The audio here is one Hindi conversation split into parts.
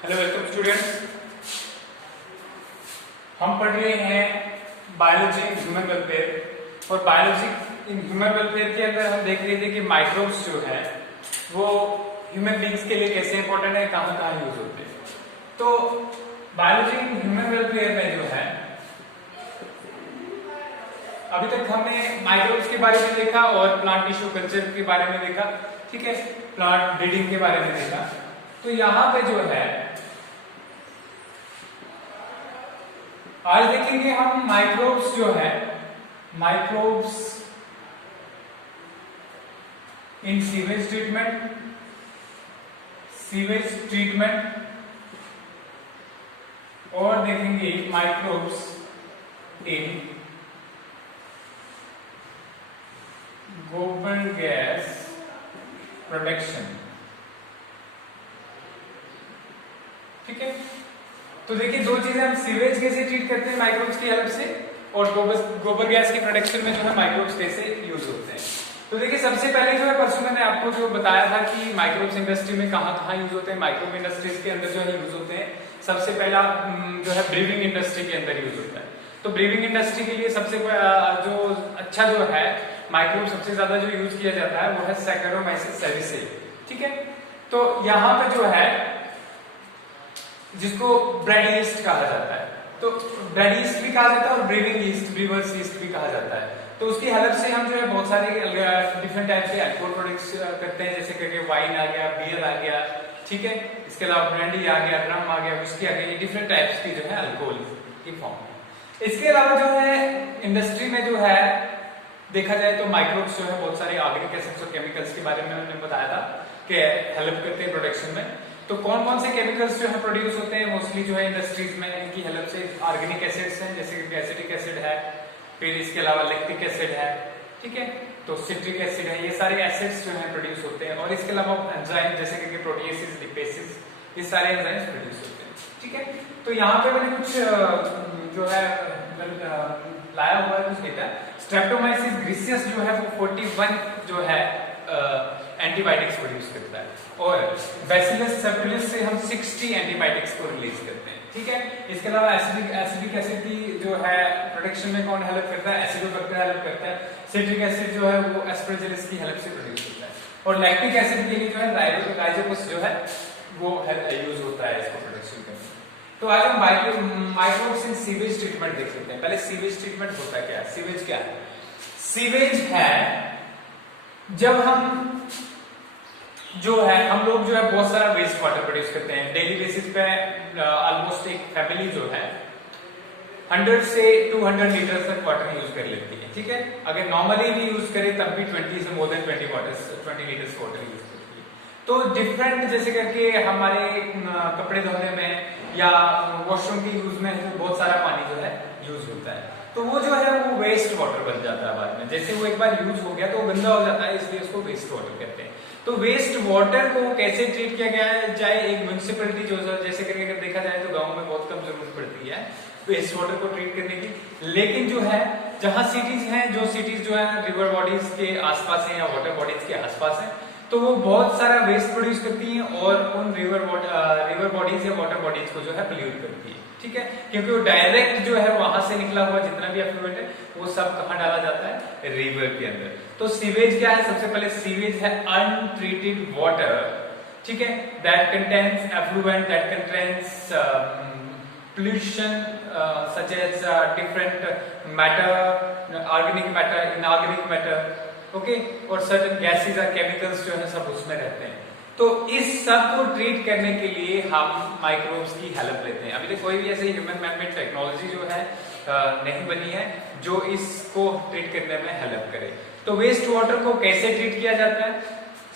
Hello welcome students. हम पढ़ रहे हैं बायोलॉजी इन ह्यूमन वेलफेयर और बायोलॉजी इन ह्यूमन वेलफेयर के अंदर हम देख रहे थे कि माइक्रोब्स जो है वो ह्यूमन बींग्स के लिए कैसे इंपॉर्टेंट है, कहाँ कहाँ यूज होते हैं। तो बायोलॉजी इन ह्यूमन वेलफेयर में जो है अभी तक हमने माइक्रोब्स के बारे में देखा और प्लांट टिश्यू कल्चर के बारे में देखा, ठीक है, प्लांट ब्रीडिंग के बारे में देखा। तो यहां पे जो है आज देखेंगे हम माइक्रोब्स जो है, माइक्रोब्स इन सीवेज ट्रीटमेंट और देखेंगे माइक्रोब्स इन गोबर गैस प्रोडक्शन। ठीक है, तो देखिए दो चीजें, हम सीवेज कैसे ट्रीट करते हैं माइक्रोब्स की हेल्प से और गोबर गैस की प्रोडक्शन में जो है माइक्रोब्स कैसे यूज होते हैं। तो देखिए सबसे पहले जो है परसों मैंने आपको जो बताया था कि माइक्रोब्स इंडस्ट्री में कहाँ यूज होते हैं, माइक्रोब इंडस्ट्रीज के अंदर जो है यूज होते हैं। सबसे पहला जो है ब्रीविंग इंडस्ट्री के अंदर यूज होता है। तो ब्रीविंग इंडस्ट्री के लिए सबसे जो अच्छा जो है माइक्रोब सबसे ज्यादा जो यूज किया जाता है वो है सैकेरोमाइसिस सेरिसे। ठीक है, तो यहाँ पे जो है जिसको ब्रेड ईस्ट कहा जाता है, तो ब्रेड ईस्ट भी कहा जाता है और ब्रीविंग ईस्ट, ब्रीवर्स ईस्ट भी कहा जाता है। तो उसकी हेल्प से हम जो है बहुत सारे डिफरेंट टाइप के अल्कोहल प्रोडक्ट्स करते हैं, जैसे कि वाइन आ गया, बियर आ गया, ठीक है, इसके अलावा ब्रांडी आ गया, रम आ गया, विस्की आ गया, ये डिफरेंट टाइप्स की जो है अल्कोहल की फॉर्म है। इसके अलावा जो है इंडस्ट्री में जो है देखा जाए तो माइक्रोब्स जो है बहुत सारे ऑर्गेनिक एसिड्स और केमिकल्स के बारे में हमने बताया था कि हेल्प करते हैं प्रोडक्शन में। तो कौन कौन से केमिकल्स जो है प्रोड्यूस होते हैं मोस्टली जो है इंडस्ट्रीज में, इनकी हेल्प से ऑर्गेनिक एसिड्स हैं जैसे कि एसिटिक एसिड है, फिर इसके अलावा लैक्टिक एसिड है, ठीक है, तो सिट्रिक एसिड है, ये सारे एसिड्स जो है प्रोड्यूस होते हैं। और इसके अलावा एंजाइम जैसे कि प्रोटीएसिस, लिपेसिस, ये सारे एंजाइम्स प्रोड्यूस होते हैं। ठीक है, तो यहाँ पे मैंने कुछ जो है लाया हुआ है कुछ डेटा। स्ट्रेप्टोमाइसिस ग्रीसियस जो है वो 41 जो है एंटीबायोटिक्स प्रोड्यूस करता है और बैसिलस सबटिलिस से हम 60 एंटीबायोटिक्स को रिलीज करते हैं। ठीक है, इसके अलावा एसिडिक एसिड की जो है प्रोडक्शन में कौन हेल्प करता है, एसिडोबैक्टीरिया हेल्प करता है। सिट्रिक एसिड जो है वो एस्परजिलस की हेल्प से प्रोड्यूस होता है और लैक्टिक एसिड के लिए जो है राइजोपस जो है वो यूज होता है इसको प्रोडक्शन करने में। तो आज हम माइक्रोब्स इन सीवेज ट्रीटमेंट देख लेते हैं। पहले सीवेज ट्रीटमेंट होता क्या है, सीवेज क्या है? सीवेज है जब हम जो है हम लोग जो है बहुत सारा वेस्ट वाटर प्रोड्यूस करते हैं डेली बेसिस पे। ऑलमोस्ट एक फैमिली जो है 100 से 200 लीटर तक वाटर यूज कर लेती है। ठीक है, अगर नॉर्मली भी यूज करे तब भी 20 से more than 20 litre water use करती है। तो डिफरेंट जैसे करके हमारे कपड़े धोने में या वॉशरूम के यूज में तो बहुत सारा पानी जो है यूज होता है, तो वो जो है वो वेस्ट वाटर बन जाता है बाद में। जैसे वो एक बार यूज हो गया तो वो गंदा हो जाता है, इसलिए उसको वेस्ट वाटर कहते हैं। तो वेस्ट वाटर को कैसे ट्रीट किया गया है, चाहे एक म्युनिसिपैलिटी जो जैसे करके अगर देखा जाए तो गांव में बहुत कम जरूरत पड़ती है वेस्ट वाटर को ट्रीट करने की, लेकिन जो है जहां सिटीज हैं, जो सिटीज जो है रिवर बॉडीज के आसपास है या वाटर बॉडीज के आसपास है, तो वो बहुत सारा वेस्ट प्रोड्यूस करती हैं और उन रिवर बॉडीज या वाटर बॉडीज को जो है पोल्यूट करती है। ठीक है, क्योंकि वो डायरेक्ट जो है वहां से निकला हुआ जितना भी एफ्लुएंट है वो सब कहां डाला जाता है, रिवर के अंदर। तो सीवेज क्या है? सबसे पहले सीवेज है अनट्रीटेड वाटर, ठीक है, that contains effluent, that contains pollution such as different matter, organic matter, inorganic matter, okay, और certain gases और chemicals जो है सब उसमें रहते हैं। तो इस सब को ट्रीट करने के लिए हम माइक्रोब्स की हेल्प लेते हैं। अभी तक कोई भी ऐसी ह्यूमन मैन मेड टेक्नोलॉजी जो है नहीं बनी है जो इसको ट्रीट करने में हेल्प करे। तो वेस्ट वाटर को कैसे ट्रीट किया जाता है?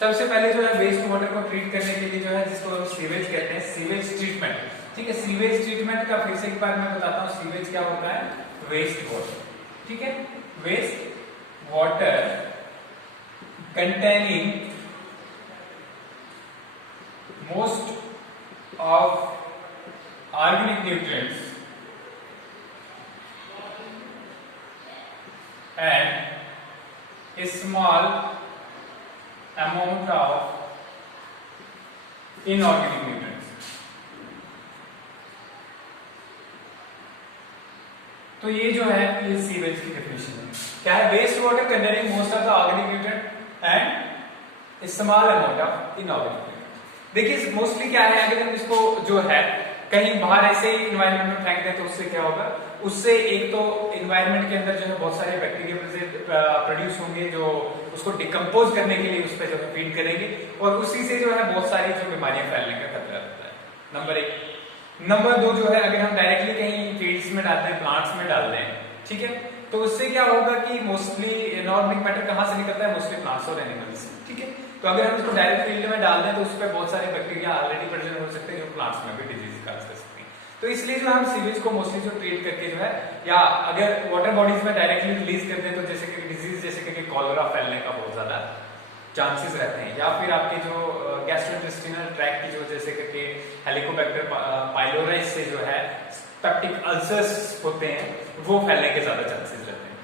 सबसे पहले जो है वेस्ट वाटर को ट्रीट करने के लिए जो है जिसको हम सीवेज कहते हैं, सीवेज ट्रीटमेंट। ठीक है, सीवेज ट्रीटमेंट का फिर से एक बार मैं बताता हूँ सीवेज क्या होता है। वेस्ट वाटर, ठीक है, waste water containing most of organic nutrients and a small amount of inorganic nutrients. तो ये जो है ये सीवेज की डेफिनेशन है। क्या है? Waste water containing most of the organic nutrient and small amount of inorganic. देखिए मोस्टली क्या है, अगर हम इसको जो है कहीं बाहर ऐसे ही इन्वायरमेंट में फेंक दें तो उससे क्या होगा, उससे एक तो इन्वायरमेंट के अंदर जो है बहुत सारे बैक्टीरिया प्रोड्यूस होंगे जो उसको डिकम्पोज करने के लिए उस पर जो है फीड करेंगे और उसी से जो है बहुत सारी जो बीमारियां फैलने का खतरा रहता है। नंबर एक। नंबर दो जो है, अगर हम डायरेक्टली कहीं फील्ड्स में डालते हैं, प्लांट्स में डाल दें, ठीक है, तो उससे क्या होगा कि मोस्टली इनऑर्गेनिक मैटर कहां से निकलता है? मोस्टली प्लांट्स और एनिमल्स से, ठीक है। तो अगर हम इसको डायरेक्ट फील्ड में डाल दें तो उस पर बहुत सारे बैक्टीरिया ऑलरेडी प्रेजेंट हो सकते हैं जो प्लांट्स में भी डिजीज काज कर सकते हैं। तो इसलिए जो हम सीवेज को मोस्टली जो ट्रीट करके जो है, या अगर वाटर बॉडीज में डायरेक्टली रिलीज करते हैं तो जैसे कि डिजीज जैसे कि कॉलरा फैलने का बहुत ज्यादा चांसेस रहते हैं, या फिर आपके जो गैस्ट्रोइंटेस्टाइनल ट्रैक्ट की जो जैसे कि हेलिकोबैक्टर पाइलोरी से जो है पेप्टिक अल्सर्स होते हैं वो फैलने के ज्यादा चांसेस रहते हैं।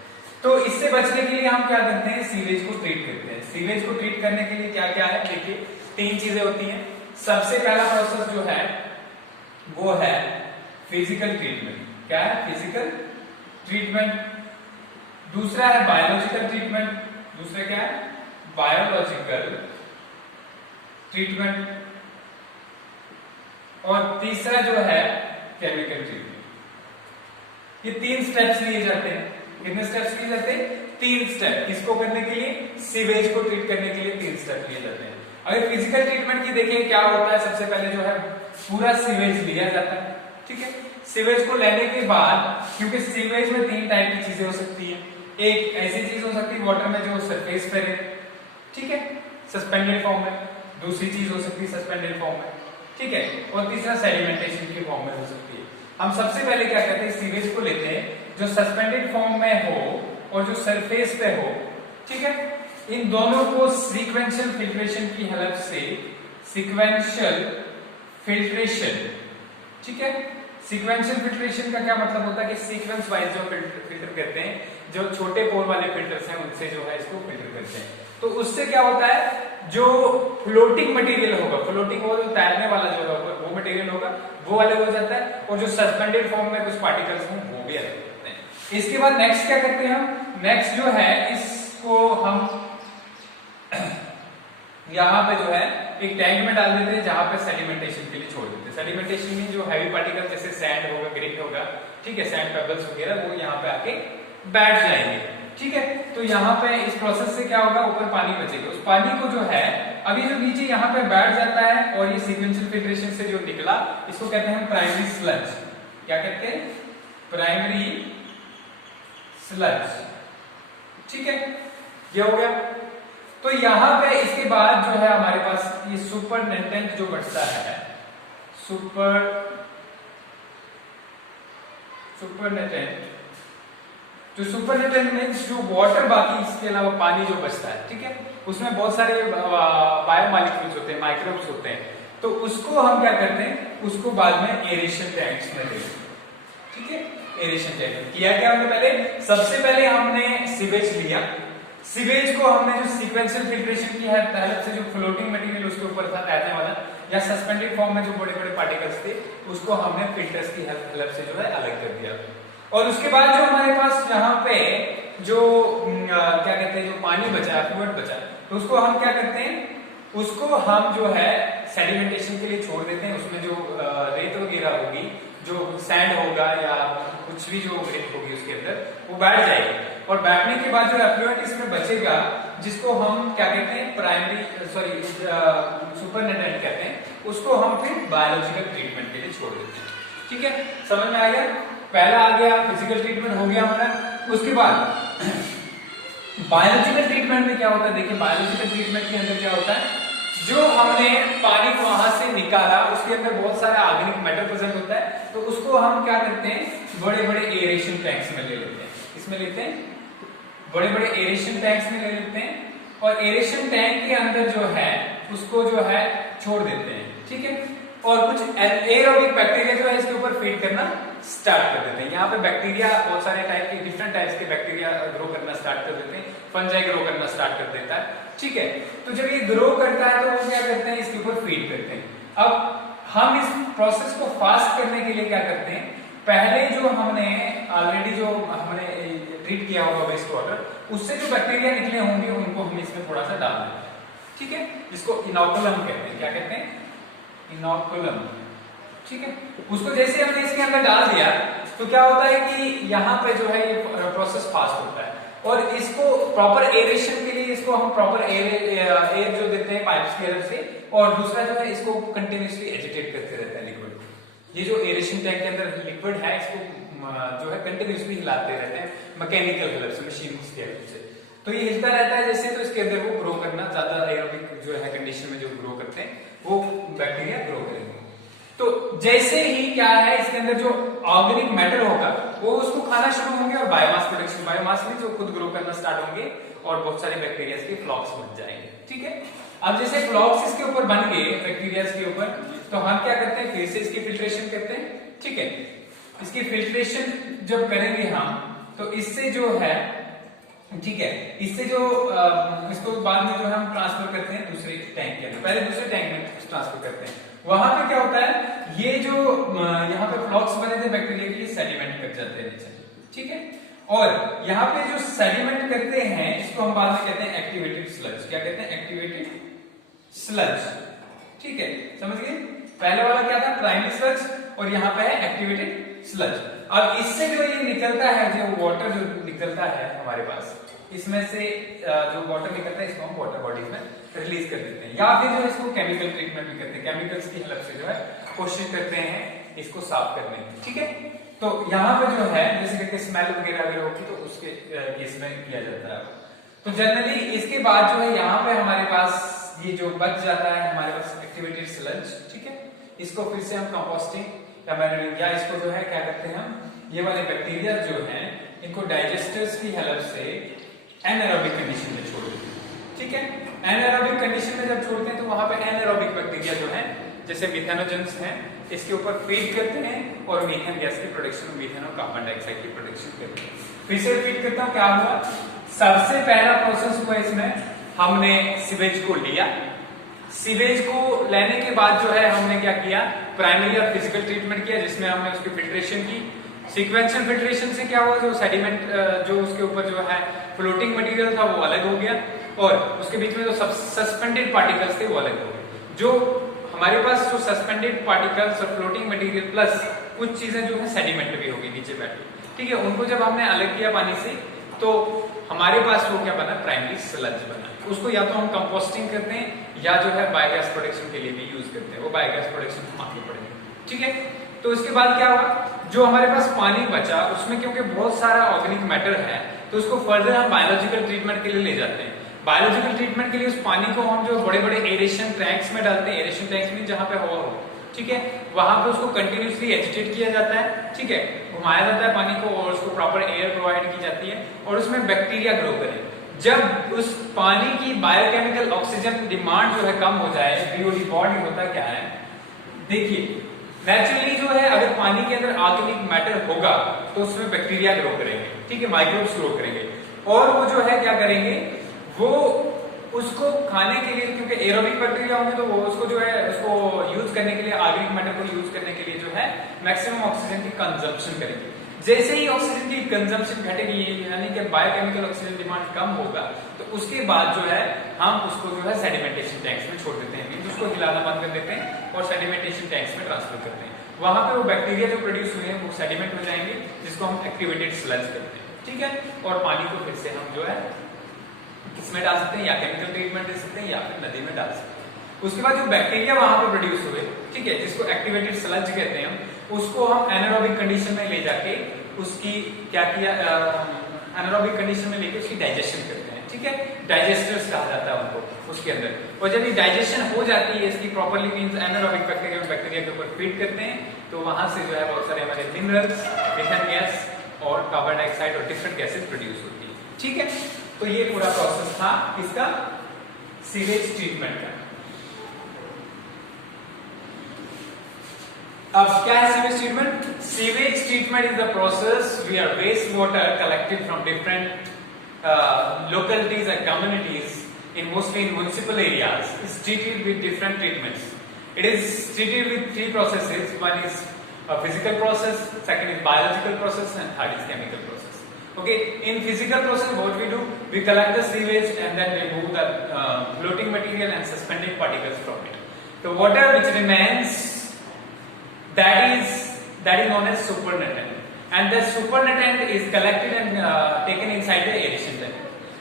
तो इससे बचने के लिए हम क्या करते हैं? सीवेज को ट्रीट करते हैं। सीवेज को ट्रीट करने के लिए क्या क्या है? देखिए 3 चीजें होती हैं। सबसे पहला प्रोसेस जो है वो है फिजिकल ट्रीटमेंट। क्या है? Physical treatment. दूसरा है बायोलॉजिकल ट्रीटमेंट। दूसरा क्या है? Biological treatment. और तीसरा जो है केमिकल ट्रीटमेंट। ये 3 स्टेप्स लिए जाते हैं। कितने स्टेप्स लिए जाते हैं? 3 स्टेप। इसको करने के लिए, सीवेज को ट्रीट करने के लिए 3 स्टेप लिए जाते हैं। अगर फिजिकल ट्रीटमेंट की देखिए क्या होता है, सबसे पहले जो है पूरा सीवेज लिया जाता है, ठीक है। सीवेज को लेने के बाद, क्योंकि सीवेज में 3 टाइप की चीजें हो सकती है। एक ऐसी चीज हो सकती है वाटर में जो सरफेस पे रहे, ठीक है, सस्पेंडेड फॉर्म में। दूसरी चीज हो सकती है सस्पेंडेड फॉर्म में, ठीक है, और तीसरा सेडिमेंटेशन के फॉर्म में हो सकती है। हम सबसे पहले क्या करते हैं? सीवेज को लेते हैं जो सस्पेंडेड फॉर्म में हो और जो सरफेस पे हो, ठीक है। इन दोनों को सीक्वेंशियल फिल्ट्रेशन की हेल्प से, सीक्वेंशियल फिल्ट्रेशन, ठीक है। सीक्वेंशियल फिल्ट्रेशन का क्या मतलब होता है कि सीक्वेंस वाइज जो फिल्टर करते हैं, जो छोटे पोर वाले फिल्टर्स हैं उनसे जो है इसको फिल्टर करते हैं। तो उससे क्या होता है, जो फ्लोटिंग मटेरियल होगा, फ्लोटिंग और तैरने वाला जो होगा वो मटेरियल होगा वो अलग हो जाता है, और जो सस्पेंडेड फॉर्म में कुछ पार्टिकल्स हैं वो भी अलग होते हैं। इसके बाद नेक्स्ट क्या करते हैं हम? नेक्स्ट जो है इसको हम यहाँ पे जो है एक टैंक में डाल देते हैं जहां पे सेडिमेंटेशन के लिए छोड़ देते हैं। सेडिमेंटेशन में जो हैवी पार्टिकल जैसे सैंड होगा, ग्रेट होगा, ठीक है, सैंड पेबल्स वगैरह वो यहाँ पे आके बैठ जाएंगे, ठीक है। तो यहाँ पे इस प्रोसेस से क्या होगा, ऊपर पानी बचेगा। उस पानी को जो है अभी जो नीचे यहाँ पे बैठ जाता है और ये सीक्वेंशियल फिल्ट्रेशन से जो निकला इसको कहते हैं प्राइमरी स्लज। क्या कहते हैं? प्राइमरी स्लज, ठीक है, ये हो गया। तो यहां पे इसके बाद जो है हमारे पास ये सुपरनेटेंट जो बचता है, सुपरनेटेंट जो सुपरनेटेंट मींस जो वाटर, बाकी इसके अलावा पानी जो बचता है, ठीक है, उसमें बहुत सारे बायोमॉलिक्यूल्स होते हैं, माइक्रोब्स होते हैं। तो उसको हम क्या करते हैं, उसको बाद में एरेशन टैंक्स में देते हैं, ठीक है। एरेशन टैंक किया क्या हमने पहले? सबसे पहले हमने सीवेज लिया। सीवेज को हमने जो सीक्वेंशियल फिल्ट्रेशन की है पहले से, जो फ्लोटिंग मटेरियल उसके ऊपर था तैरने वाला, या सस्पेंडेड फॉर्म में जो बड़े बड़े पार्टिकल्स थे, उसको हमने फिल्टर्स की हेल्प से जो है अलग कर दिया। और उसके बाद जो हमारे पास यहाँ पे जो क्या कहते हैं, जो पानी बचा, फ्लूइड बचा, तो उसको हम क्या करते हैं, उसको हम जो है सेडिमेंटेशन के लिए छोड़ देते हैं। उसमें जो रेत वगैरह होगी, जो सैंड होगा या कुछ भी जो रेत होगी उसके अंदर वो बैठ जाएगी, और बैठने के बाद जो एफ्लुएंट इसमें बचेगा जिसको हम क्या कहते हैं, सुपरनेटेंट कहते हैं, उसको हम फिर बायोलॉजिकल ट्रीटमेंट के लिए छोड़ देते हैं, ठीक है। समझ में आ गया? पहला आ गया फिजिकल ट्रीटमेंट हो गया हमारा। उसके बाद बायोलॉजिकल ट्रीटमेंट में क्या होता है? देखिए बायोलॉजिकल ट्रीटमेंट के अंदर क्या होता है, जो हमने पानी को वहां से निकाला उसके अंदर बहुत सारा ऑर्गेनिक मैटर प्रेजेंट होता है, तो उसको हम क्या करते हैं, बड़े बड़े एरेशन टैंक्स में ले लेते हैं। इसमें लेते हैं, बड़े बड़े एरेशन टैंक्स में ले लेते हैं, और एरेशन टैंक के अंदर जो है उसको जो है छोड़ देते हैं, ठीक है। और कुछ एरोबिक बैक्टीरिया जो है इसके ऊपर फीड करना स्टार्ट कर देते हैं। यहाँ पे बैक्टीरिया बहुत सारे टाइप के, डिफरेंट टाइप्स के बैक्टीरिया ग्रो करना स्टार्ट कर देते हैं, फंजाई ग्रो करना स्टार्ट कर देता है, ठीक है। तो जब ये ग्रो करता है तो वो क्या करते हैं, इसके ऊपर फीड करते हैं। अब हम इस प्रोसेस को फास्ट करने के लिए क्या करते हैं, पहले जो हमने ऑलरेडी जो हमने ट्रीट किया होगा वेस्ट वाटर, उससे जो बैक्टीरिया निकले होंगे उनको हम इसमें थोड़ा सा डाल देंगे, ठीक है, जिसको इनोकुलम कहते हैं। क्या कहते हैं? इनोकुलम, ठीक है। उसको जैसे हमने इसके अंदर डाल दिया तो क्या होता है कि यहाँ पे जो है ये प्रोसेस फास्ट होता है, और इसको प्रॉपर एरेशन के लिए इसको हम प्रॉपर एयर जो देते हैं पाइप्स की हेल्प से, और दूसरा जो है इसको कंटिन्यूअसली एजिटेट करते रहते हैं लिक्विड। ये जो एरेशन टैंक के अंदर लिक्विड है इसको जो है कंटिन्यूअसली हिलाते रहते हैं मैकेनिकल हेल्प से, मशीन की हेल्प से। तो ये हिलता रहता है जैसे, तो इसके अंदर वो ग्रो करना, ज्यादा एरोबिक जो है कंडीशन में जो ग्रो करते हैं वो बैक्टीरिया ग्रो करेंगे। तो जैसे ही क्या है इसके अंदर जो ऑर्गेनिक मैटर होगा वो उसको खाना शुरू होंगे, और बायोमास प्रोडक्शन, बायोमास में जो खुद ग्रो करना स्टार्ट होंगे और बहुत सारे बैक्टीरिया के फ्लॉक्स बन जाएंगे, ठीक है। अब जैसे फ्लॉक्स इसके ऊपर बन गए बैक्टीरिया के ऊपर, तो हम क्या करते हैं, फिर से इसकी फिल्ट्रेशन करते हैं, ठीक है। इसकी फिल्ट्रेशन जब करेंगे हम, तो इससे जो है, ठीक है, इससे जो इसको बाद में जो है हम ट्रांसफर करते हैं दूसरे टैंक के अंदर, पहले दूसरे टैंक में ट्रांसफर करते हैं। वहां पे क्या होता है, ये जो यहाँ पे फ्लॉक्स बने थे बैक्टीरिया के, सेडिमेंट कर जाते हैं नीचे, ठीक है। और यहाँ पे जो सेडिमेंट करते हैं इसको हम बाद में कहते हैं एक्टिवेटेड स्लज। क्या कहते हैं? एक्टिवेटेड स्लज, ठीक है, समझ गए। पहले वाला क्या था? प्राइमरी स्लज, और यहाँ पे है एक्टिवेटेड स्लज। अब इससे जो ये निकलता है, जो वाटर जो निकलता है हमारे पास, इसमें से जो वाटर निकलता है इसको हम वाटर बॉडीज में रिलीज कर देते हैं, या फिर जो है इसको केमिकल ट्रीटमेंट भी करते हैं, केमिकल्स की हेल्प से जो है कोशिश करते हैं इसको साफ करने की, ठीक है। तो यहाँ पे जो है जैसे करके स्मेल वगैरह अगर होगी तो उसके केस में किया जाता है। तो जनरली इसके बाद जो है यहाँ पे हमारे पास ये जो बच जाता है हमारे पास एक्टिवेटेड स्लज, ठीक है, इसको फिर से हम कंपोस्टिंग या मैन्यूरिंग, या इसको जो है क्या करते हैं हम, ये वाले बैक्टीरिया जो है इनको डाइजेस्टर्स की हेल्प से एनारोबिक कंडीशन में छोड़ देते हैं, ठीक है। एनारोबिक कंडीशन में जब छोड़ते हैं तो वहां पे एनारोबिक बैक्टीरिया जो है, जैसे मिथेनोजेंस हैं, इसके ऊपर फीड करते हैं और मीथेन गैस की प्रोडक्शन, मीथेन और कार्बन डाइऑक्साइड की प्रोडक्शन करते हैं। फिर से रिपीट करता हूं, क्या हुआ? सबसे पहला प्रोसेस हुआ इसमें, हमने सीवेज को लिया, सीवेज को लेने के बाद जो है हमने क्या किया, प्राइमरी और फिजिकल ट्रीटमेंट किया, जिसमें हमने उसकी फिल्ट्रेशन की। सीक्वेंशियल फिल्ट्रेशन से क्या हुआ, जो सेडिमेंट जो उसके ऊपर जो है फ्लोटिंग मटेरियल था वो अलग हो गया, और उसके बीच में जो सस्पेंडेड पार्टिकल्स थे वो अलग हो गए। जो हमारे पास जो सस्पेंडेड पार्टिकल्स और फ्लोटिंग मटेरियल प्लस कुछ चीजें जो है सेडिमेंट भी होगी नीचे बैठी, ठीक है, उनको जब हमने अलग किया पानी से, तो हमारे पास वो क्या बना, प्राइमरी स्लज बना। उसको या तो हम कंपोस्टिंग करते हैं या जो है बायोगैस प्रोडक्शन के लिए भी यूज करते हैं, वो बायोगैस प्रोडक्शन हम आगे पढ़ेंगे, ठीक है। तो इसके बाद क्या हुआ, जो हमारे पास पानी बचा उसमें क्योंकि बहुत सारा ऑर्गेनिक मैटर है, तो उसको फर्दर हम बायोलॉजिकल ट्रीटमेंट के लिए ले जाते हैं। बायोलॉजिकल ट्रीटमेंट के लिए उस पानी को हम जो बड़े बड़े एरेशन टैंक्स में डालते हैं, एरेशन टैंक्स में जहां पे हवा हो, ठीक है, वहां पे उसको कंटिन्यूअसली एजिटेट किया जाता है, ठीक है, घुमाया जाता है पानी को, और उसको प्रॉपर एयर प्रोवाइड की जाती है, और उसमें बैक्टीरिया ग्रो करें। जब उस पानी की बायोकेमिकल ऑक्सीजन डिमांड जो है कम हो जाए, बीओडी बॉडी होता क्या है, देखिए नेचुरली जो है अगर पानी के अंदर ऑर्गेनिक मैटर होगा तो उसमें बैक्टीरिया ग्रो करेंगे, ठीक है, माइक्रोब्स ग्रो करेंगे, और वो जो है क्या करेंगे, वो उसको खाने के लिए, क्योंकि एरोबिक बैक्टीरिया होंगे तो वो उसको जो है उसको यूज करने के लिए, ऑर्गेनिक मैटर को यूज करने के लिए जो है मैक्सिमम ऑक्सीजन की कंजम्पशन करेंगे। जैसे ही ऑक्सीजन की कंजम्पशन घटेगी, यानी कि बायोकेमिकल ऑक्सीजन डिमांड कम होगा, तो उसके बाद जो है हम उसको जो है सेडिमेंटेशन टैंक्स में छोड़ देते हैं, उसको हिलाना बंद कर देते हैं और सेडिमेंटेशन टैंक्स में ट्रांसफर करते हैं। वहां पे वो बैक्टीरिया जो प्रोड्यूस हुए हैं वो सेडिमेंट हो जाएंगे, जिसको हम एक्टिवेटेड स्लज कहते हैं, ठीक है। और पानी को फिर से हम जो है किसमें डाल सकते हैं, या केमिकल ट्रीटमेंट दे सकते हैं या फिर नदी में डाल सकते हैं। उसके बाद जो बैक्टीरिया वहां पे प्रोड्यूस हुए, ठीक है, जिसको एक्टिवेटेड स्लज कहते हैं, उसको हम एनारोबिक कंडीशन में ले जाके उसकी क्या किया, एनारोबिक कंडीशन में लेके उसकी डाइजेशन करते हैं, ठीक है, डाइजेस्टर्स कहा जाता है उनको उसके अंदर। और जब ये डाइजेशन हो जाती है इसकी प्रॉपर्ली, मींस एनारोबिक बैक्टीरिया के ऊपर फीड करते हैं, तो वहां से जो है बहुत सारे हमारे मिनरल्स, मीथेन गैस और कार्बन डाइऑक्साइड और डिफरेंट गैसेस प्रोड्यूस होती है, ठीक है। तो ये पूरा प्रोसेस था इसका सीवेज ट्रीटमेंट का। अब क्या है sewage treatment? Sewage treatment is the process where waste water collected from different localities and communities in mostly in municipal areas is treated with different treatments. It is treated with three processes. One is physical process, second is biological process, and third is chemical process. Okay, in physical process, what we do, we collect the sewage and then remove the floating material and suspended particles from it. The water which remains, that is known as supernatant, and the supernatant is collected and taken inside the aeration tank,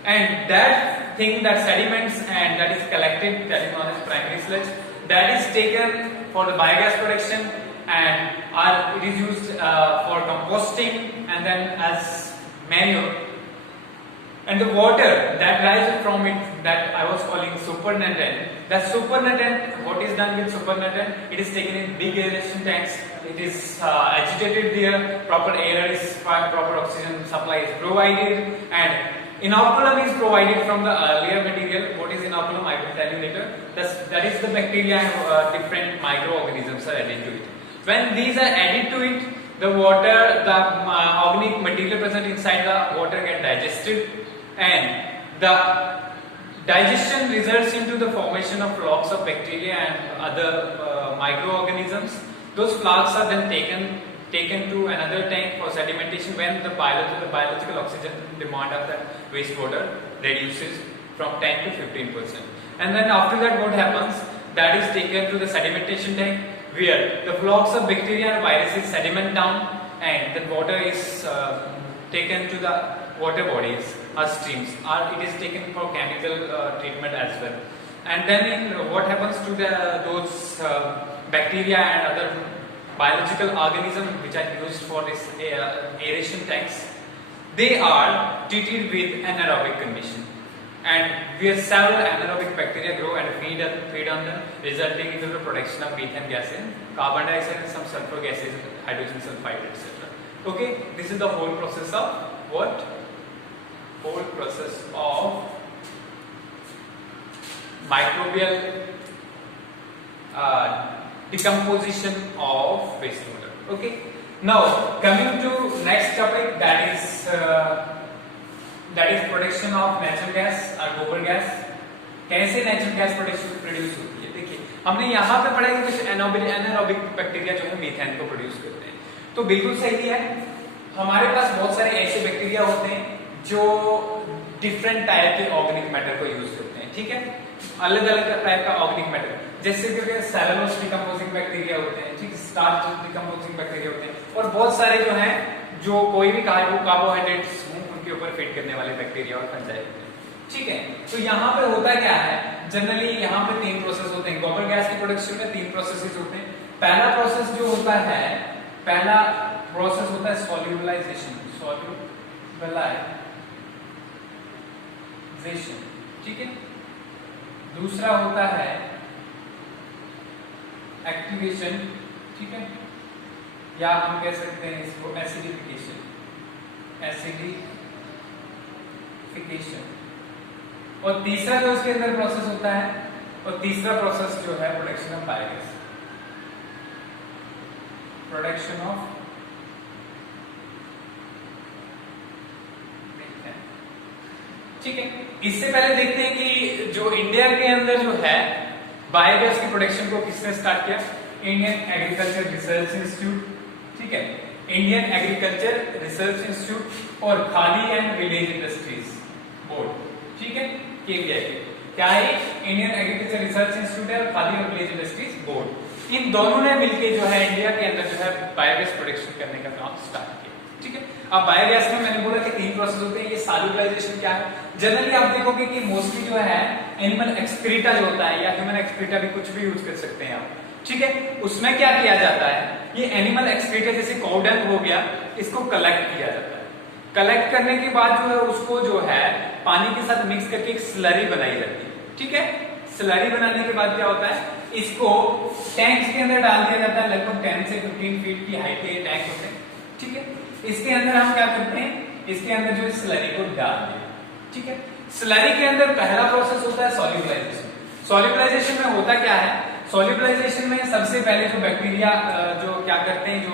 and that thing, that sediments and that is collected, that is known as primary sludge, that is taken for the biogas production, and it is used for composting and then as manure. And the water that rises from it, that I was calling supernatant, that supernatant, what is done with supernatant, it is taken in big aeration tanks, it is agitated there, proper air is, proper oxygen supply is provided, and inoculum is provided from the earlier material. What is inoculum, I will tell you later. That is the bacteria and different microorganisms are added to it. When these are added to it, the water, the organic material present inside the water get digested, and the digestion results into the formation of flocks of bacteria and other microorganisms. Those flocks are then taken to another tank for sedimentation when the biological oxygen demand of the wastewater reduces from 10 to 15%. And then after that, what happens? That is taken to the sedimentation tank where the flocks of bacteria and viruses sediment down, and the water is taken to the water bodies or streams, or it is taken for chemical treatment as well. And then what happens to those bacteria and other biological organisms which are used for this aeration tanks? They are treated with anaerobic condition, and where several anaerobic bacteria grow and feed on them, resulting into the production of methane gas and carbon dioxide and some sulfur gases, hydrogen sulfide, etc. Okay, this is the whole process of what? Whole process of microbial decomposition of wastewater. Okay. Now coming to next topic, that is production of natural gas or गोबर गैस. कैसे नेचुरल गैस प्रोड्यूस होती है? देखिए, हमने यहाँ पे पढ़ा कि कुछ एनारोबिक बैक्टीरिया जो है मीथेन को प्रोड्यूस करते हैं, तो बिल्कुल सही है. हमारे पास बहुत सारे ऐसे बैक्टीरिया होते हैं जो डिफरेंट टाइप के ऑर्गेनिक मैटर को यूज करते हैं. ठीक है, अलग अलग टाइप का ऑर्गेनिक मैटर, जैसे कि सेलुलोज डिकम्पोजिंग बैक्टीरिया होते हैं, ठीक, स्टार्च डिकम्पोजिंग बैक्टीरिया होते हैं, और बहुत सारे जो हैं जो कोई भी कार्बोहाइड्रेट्स उनके ऊपर फिट करने वाले बैक्टीरिया और फंजाई होते हैं. ठीक है, तो यहाँ पे होता क्या है, जनरली यहाँ पे 3 प्रोसेस होते हैं. गोबर गैस की प्रोडक्शन में 3 प्रोसेसेस होते हैं. पहला प्रोसेस जो होता है, पहला प्रोसेस होता है सॉल्युबलाइजेशन. ठीक है. दूसरा होता है एक्टिवेशन. ठीक है, या हम कह सकते हैं इसको एसिडिफिकेशन. और तीसरा जो उसके अंदर प्रोसेस होता है, और तीसरा प्रोसेस जो है production of biogas. Production of ठीक है. इससे पहले देखते हैं कि जो इंडिया के अंदर जो है बायोगैस की प्रोडक्शन को किसने स्टार्ट किया. Indian agriculture research institute. ठीक है, इंडियन एग्रीकल्चर रिसर्च इंस्टीट्यूट और khadi and village industries board. ठीक है, क्या है? इंडियन एग्रीकल्चर रिसर्च इंस्टीट्यूट है और खादी और विलेज इंडस्ट्रीज बोर्ड. इन दोनों ने मिलकर जो है इंडिया के अंदर जो है बायोगैस प्रोडक्शन करने का काम स्टार्ट किया. ठीक है, अब बायोगैस में मैंने बोला कि 3 प्रोसेस होते हैं. ये सॉल्युबलाइजेशन क्या है? जनरली आप देखोगे कि मोस्टली जो है एनिमल एक्सक्रीटा जो होता है, या ह्यूमन एक्सक्रीटा भी कुछ भी यूज कर सकते हैं आप. ठीक है, उसमें क्या किया जाता है, ये एनिमल एक्सक्रीटा जैसे काउ डंग हो गया, इसको कलेक्ट किया जाता है. कलेक्ट करने के बाद जो है उसको जो है पानी के साथ मिक्स करके एक स्लरी बनाई जाती है. ठीक है, स्लरी बनाने के बाद क्या होता है, इसको टैंक्स के अंदर डाल दिया जाता है. लगभग 10 से 15 फीट की हाइट के टैंक होते हैं. ठीक है, इसके अंदर हम क्या करते हैं, इसके अंदर जो स्लरी को डाल दें. ठीक है, स्लरी के अंदर पहला प्रोसेस होता है सॉल्युबलाइजेशन. सॉल्युबलाइजेशन में होता क्या है, सॉल्युबलाइजेशन में सबसे पहले जो बैक्टीरिया जो क्या करते हैं, जो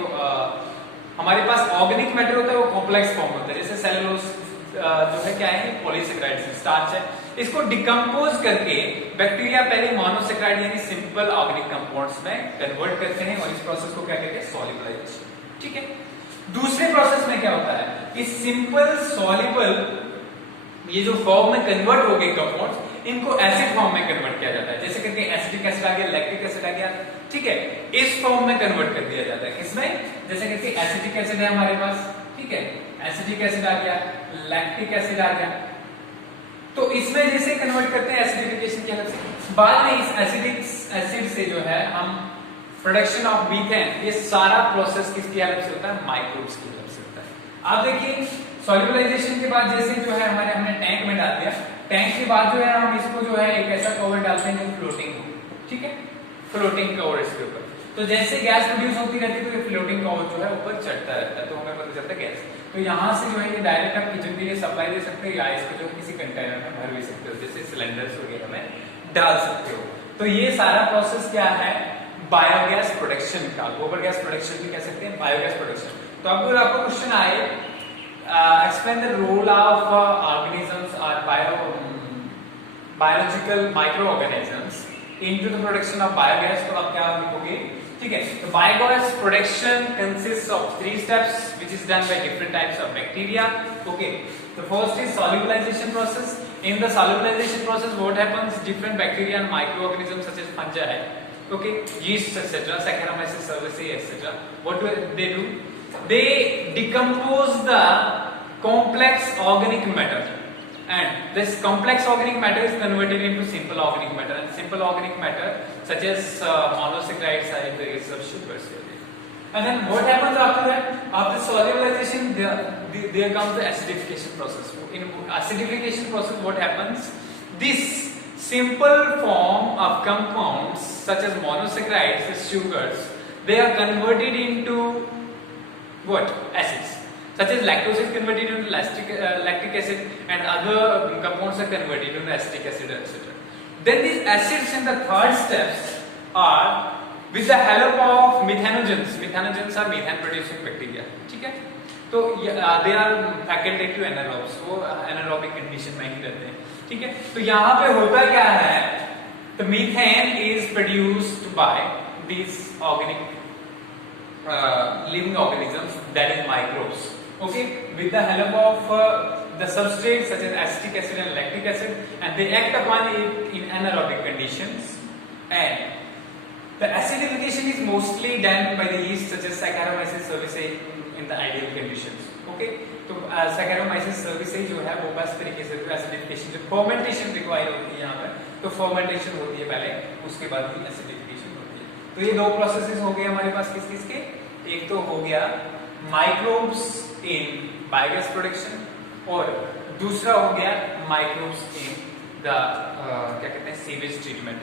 हमारे पास ऑर्गेनिक मैटर होता है वो कॉम्प्लेक्स फॉर्म होता है. जैसे सेलुलोज जो है क्या है, पॉलीसेकेराइड स्टार्च है। इसको डिकम्पोज करके बैक्टीरिया पहले मोनोसेकेराइड यानी सिंपल ऑर्गेनिक कंपाउंड्स में कन्वर्ट करते हैं और इस प्रोसेस को क्या कहते हैं, सॉल्युबलाइजेशन। ठीक है, दूसरे प्रोसेस में क्या होता है, इस सिंपल सॉल्युबल ये जो फॉर्म में कन्वर्ट हो गए कंपाउंड्स, इनको एसिड फॉर्म में कन्वर्ट किया जाता है। जैसे करके एसिटिक एसिड आ गया, लैक्टिक एसिड आ गया, ठीक है, इस फॉर्म में कन्वर्ट कर दिया जाता है। किसमें, जैसे करके एसिटिक एसिड है हमारे पास, ठीक है, एसिटिक एसिड आ गया, लैक्टिक एसिड आ गया, तो इसमें जैसे कन्वर्ट करते हैं एसिडिफिकेशन की हेल्प से, बाद में इस एसिडिक एसिड से जो है हम प्रोडक्शन ऑफ मीथेन, ये सारा प्रोसेस किसकी हेल्प से होता है, माइक्रोब्स की हेल्प से होता है। आप देखिए सॉल्युबलाइजेशन के बाद जैसे जो है हमने टैंक में डाल दिया, टैंक के बाद जो है हम इसको जो है एक ऐसा कवर डालते हैं जो फ्लोटिंग हो, ठीक है, फ्लोटिंग कवर इसके ऊपर, तो जैसे गैस प्रोड्यूस होती रहती है तो ये फ्लोटिंग कवर जो है ऊपर चढ़ता रहता है, तो हमें पता चलता है गैस। तो यहाँ से जो है ये डायरेक्ट आप किचन के लिए सप्लाई दे सकते हो या इसको जो है किसी कंटेनर में भर भी सकते हो, जैसे सिलेंडर्स वगैरह में डाल सकते हो। तो ये सारा प्रोसेस क्या है, बायोगैस प्रोडक्शन का, गोबर गैस प्रोडक्शन भी कह सकते हैं, बायोगैस प्रोडक्शन। तो अब अगर आपको क्वेश्चन आए explain the role of organisms or biological microorganisms into the production of biogas, तो आप क्या लिखोगे, ठीक है, तो biogas production consists of 3 steps which is done by different types of bacteria. Okay, the first is solubilization process. In the solubilization process what happens, different bacteria and microorganisms such as fungi, okay, yeast etc., Saccharomyces cerevisiae etc., what do they do, they decompose the complex organic matter, and this complex organic matter is converted into simple organic matter, and simple organic matter such as monosaccharides are in the case of sugars. And then what happens after that, after solubilization there comes the acidification process. In acidification process what happens, this simple form of compounds such as monosaccharides, as sugars, they are converted into what, acids, such as lactose is converted into lactic acid, and other compounds are converted into acetic acid etc. Then these acids in the third steps are with the help of methanogens. Methanogens are methane producing bacteria, ठीक है, तो they are facultative anaerobes, वो anaerobic condition में ही रहते हैं, ठीक है। तो यहाँ पे होता क्या है, the methane is produced by these organic living organisms, that is microbes, okay, with the help of the substrates such as acetic acid and lactic acid, and they act upon it in anaerobic conditions, and the acidification is mostly done by the yeast such as Saccharomyces cerevisiae in the ideal conditions, okay। तो Saccharomyces cerevisiae जो है वो बस तरीके से acidification, जो fermentation रिक्वायर होती है यहाँ पर, तो fermentation होती है पहले, उसके बाद ही acidification होती है। तो ये दो प्रोसेसेस हो गए हमारे पास किस किस के, एक तो हो गया माइक्रोब्स इन बायोगैस प्रोडक्शन, और दूसरा हो गया माइक्रोब्स इन द क्या कहते हैं, सीवेज ट्रीटमेंट।